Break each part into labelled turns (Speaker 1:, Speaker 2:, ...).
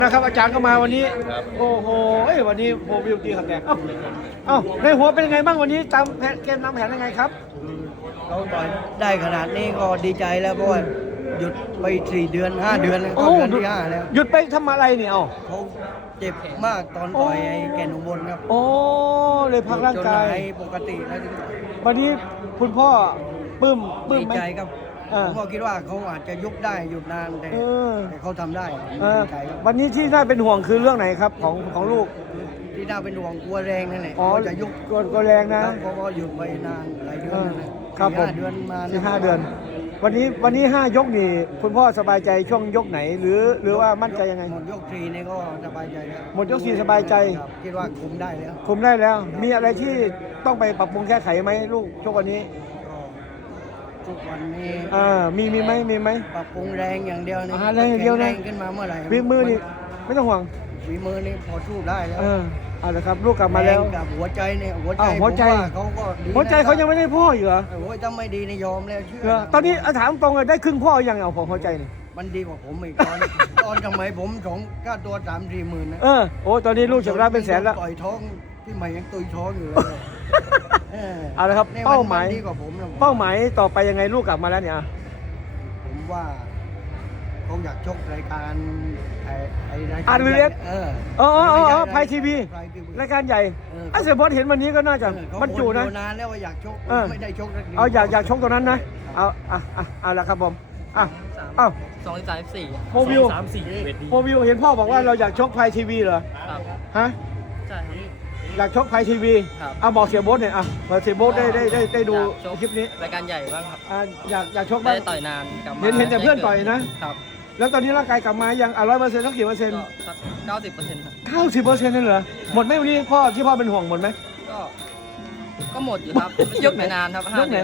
Speaker 1: นะครับอาจารย์ก็มาวันนี้โอ้โหวันนี้โฮวิวตีขับแดงเอ้าในหัวเป็นยังไงบ้างวันนี้ตามแผนเกมตามแผนยังไงครับ
Speaker 2: เราต่อยได้ขนาดนี้ก็ดีใจแล้วเพราะว่าหยุดไป4 เดือน 5 เดือน
Speaker 1: โอ้
Speaker 2: เข้าเดือนที่ 5 แล้ว
Speaker 1: หยุดไปทำอะไรเนี่ยเอ้า
Speaker 2: เขาเจ็บมากตอนต่อยไอ้แก่นอุบลครับ
Speaker 1: โอ้เลยพักร่างกาย
Speaker 2: จนหปกติแล้ว
Speaker 1: วันนี้คุณพ่อปลื้ม
Speaker 2: ดี
Speaker 1: ไหม
Speaker 2: ใจครับผมก็คิดว่าเขาอาจจะยุบได้หยุดนานแต่เขาทำได้ดีใจครับ
Speaker 1: วันนี้ที่น่าเป็นห่วงคือเรื่องไหนครับของลูก
Speaker 2: ที่น่าเป็นห่วงกลัวแรงนั่นแหละ
Speaker 1: อ๋อ
Speaker 2: เขาจะยุบ
Speaker 1: ก็แรงนะ
Speaker 2: เพราะว่าหยุดไปนานหลายเดือนนั่นแหละ
Speaker 1: ครับผม
Speaker 2: 4-5 เดือนมา
Speaker 1: 4-5 เดือน วันนี้5 ยกนี่คุณพ่อสบายใจช่วงยกไหนหรือว่ามั่นใจยังไง
Speaker 2: หมดยก3นี่ก็สบายใจแล้ว
Speaker 1: หมดยก4สบายใจ
Speaker 2: ครับคิดว่าคุมได้แล้ว
Speaker 1: คุมได้แล้ว มีอะไรที่ต้องไปปรับปรุงแก้ไขไหมลูกช่วงวันนี้
Speaker 2: ก็ทุกวันนี้
Speaker 1: มีไหม
Speaker 2: ปรับปรุงแรงอย่างเดียวนี่
Speaker 1: แรงอย่างเดียวนะ
Speaker 2: แข็งแรงขึ้นมาเมื่อไหร่
Speaker 1: ฝีมือนี่ไม่ต้องห่วง
Speaker 2: ฝีมือนี่พอสู้ได้แล้ว
Speaker 1: เอาละครับลูกกลับมาแล้ว
Speaker 2: รงกับหัวใจเนี่ยหัวใจ
Speaker 1: หัวใจ
Speaker 2: ผมว่าเขาก็ดีนะ
Speaker 1: หัวใจเขายังไม่ได้พ่ออยู่เหรอ
Speaker 2: โอ้ยถ้าไม่ดีนี่ยอมแล้วเชื่
Speaker 1: เหรอตอนนี้ถามตรงเลยได้ครึ่งพ่อยังเอาของหัวใจนี่
Speaker 2: มันดีกว่าผมอีกตอนสมัยผมของค่าตัว3-4 หมื่นนะ
Speaker 1: โอ้ตอนนี้ลูกชำระเป็นแสนแล้ว
Speaker 2: ต่อยท้องพี่ใหม่ยังตุยท้องอยู่เลย
Speaker 1: เอาละครับ
Speaker 2: นี่น
Speaker 1: เป้าหมาย
Speaker 2: ดีกว่าผมนะ
Speaker 1: เป้าหมายต่อไปยังไงลูกกลับมาแล้วเนี่ย
Speaker 2: ผมว่าเขาอยากชกรายการไอ้รายกา
Speaker 1: อาร์
Speaker 2: ร
Speaker 1: วี
Speaker 2: ให
Speaker 1: เอ
Speaker 2: ญ่
Speaker 1: ส
Speaker 2: เออ
Speaker 1: ไพทีวี
Speaker 2: ไพทีวี
Speaker 1: รายการใหญ่
Speaker 2: เออ
Speaker 1: ไอ้เสือบอสเห็นวันนี้ก็น่าจะบรรจุนะ
Speaker 2: นานแล้วว่าอยากชก
Speaker 1: เออ
Speaker 2: ไม่ได้ชกสักที
Speaker 1: เอาอยากชกตัวนั้นนะเอาละครับผมเอา
Speaker 3: 2-3-4
Speaker 1: โมวิว
Speaker 3: 3-4เวที
Speaker 1: โมวิวเห็นพ่อบอกว่าเราอยากชกไพทีวีเหรอ
Speaker 3: ครับ
Speaker 1: ฮะ
Speaker 3: ใช่ครับ
Speaker 1: อยากชกไพทีวี
Speaker 3: ครับ
Speaker 1: เอาบอกเสียโบ๊ทเนี่ยเผื่อเสียโบ๊ทได้ดู
Speaker 3: อยากชก
Speaker 1: คลิปนี้
Speaker 3: รายการใหญ่บ้างครับ
Speaker 1: อยากชกบ้าง
Speaker 3: ได้ต่อยนานกลับมา
Speaker 1: เห็นแต่เพื่อนต่อยนะ
Speaker 3: ครับ
Speaker 1: แล้วตอนนี้ร่างกายกลับมายัง100%สักกี่เปอร์เซ็นต์
Speaker 3: ก็สัก 90%ครับ
Speaker 1: 90%นั่นเหรอหมดไหมวันนี้พ่อที่พ่อเป็นห่วงหมดไหม
Speaker 3: ก็หมดอยู่ครับยกไปนานครับ
Speaker 1: ยก
Speaker 3: 5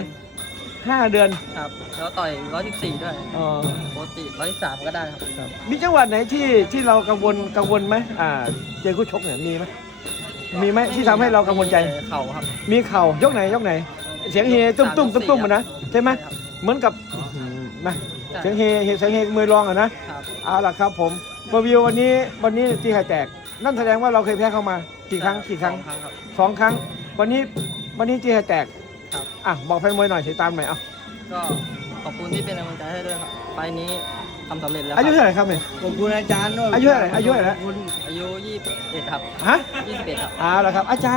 Speaker 1: ไหน
Speaker 3: เดือน
Speaker 1: 5 เดือน
Speaker 3: ครับแล้วต่อย114ด้วย
Speaker 1: อ๋อ
Speaker 3: ปกติ113ก็ได้ครับ
Speaker 1: มีจังหวัดไหนที่เรากังวลไหมเจอคู่ชกเนี่ยมีไหมที่ทำให้เรากังวลใจ
Speaker 3: เข่าครับ
Speaker 1: มีเข่ายกไหนเสียงเฮตุ้มมันนะใช่ไหม
Speaker 3: ครับ
Speaker 1: เหมือนกับนะเสียงเฮมือรองอะนะครับ เอาล่ะครับผมรีวิววันนี้ตีไข่แตก นั่นแสดงว่าเราเคยแพ้เข้ามากี่ครั้ง
Speaker 3: 2 ครั้งครับ
Speaker 1: 2 ครั้ง วันนี้ตีไข่แตก
Speaker 3: ครับ
Speaker 1: บอกแฟนมวยหน่อยติดตามหน่อย
Speaker 3: ก็ขอบคุณที่เป็นกำลังใจให้ด้วยครับไฟล์นี้ทำสำเร็จแล้ว
Speaker 1: อายุ
Speaker 3: ค
Speaker 1: เท่า
Speaker 3: รับ
Speaker 1: ไหร่ครับเนี่ย
Speaker 2: ขอบคุณอาจารย์ด้วย
Speaker 1: อายุเท่าไหร่
Speaker 2: ขบคุณ
Speaker 3: อายุ21ครับ
Speaker 1: ฮะ
Speaker 3: 21ครับ
Speaker 1: เอาล่ะครับอาจารย์